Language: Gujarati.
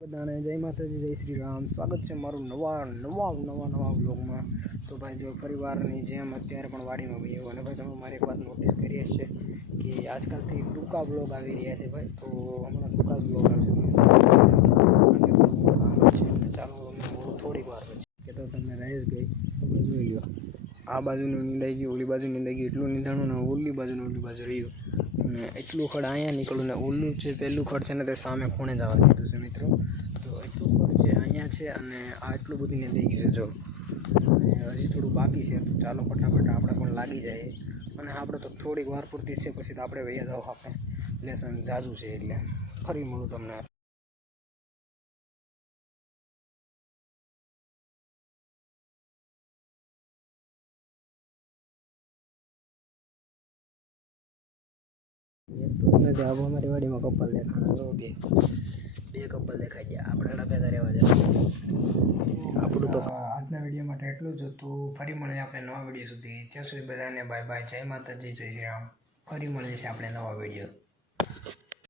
બધાને જય માતાજી, જય શ્રી રામ. સ્વાગત છે મારું નવા વ્લોગમાં. તો ભાઈ જો પરિવારની જેમ અત્યારે પણ વાડીમાં ભાઈ અને ભાઈ તમે મારી એક વાત નોટિસ કરી હશે કે આજકાલથી ટૂંકા બ્લોગ આવી રહ્યા છે ભાઈ. તો હમણાં ટૂંકા બ્લોગ આવશે ચાલો થોડીક વાર પછી કે તો તમને રહી જ ગઈ તો જોઈ લો. આ બાજુનું નીંદાઈ ગયું, ઓલી બાજુ નીંદાઈ ગયું, એટલું નીંદાણું ને ઓલી બાજુ રહ્યું અને એટલું ખડ અહીંયા નીકળ્યું ને ઓલું જે પહેલું ખડ છે ને તે સામે ખૂણે જવા દીધું છે મિત્રો. તો એટલું ખડ જે અહીંયા છે અને આ એટલું બધું નીંદાઈ ગયું છે જો, અને હજી થોડું બાકી છે. તો ચાલો ફટાફટ આપણે પણ લાગી જાય. અને આપણે તો થોડીક વાર પૂરતી છે, પછી તો આપણે વૈયા જાવ. આપણે લેસન જાજુ છે એટલે ફરી મળું તમને. તો અમારી વાડીમાં કપલ દેખાણા બે કપલ દેખાઈ ગયા. આપણે ભેગા રહેવા દે. આપણું તો આજના વિડીયો માટે એટલું જ હતું. ફરી મળીએ આપણે નવા વિડીયો સુધી. ત્યાં સુધી બધાને બાય બાય. જય માતાજી, જય શ્રી રામ. ફરી મળીએ છીએ આપણે નવા વિડીયો.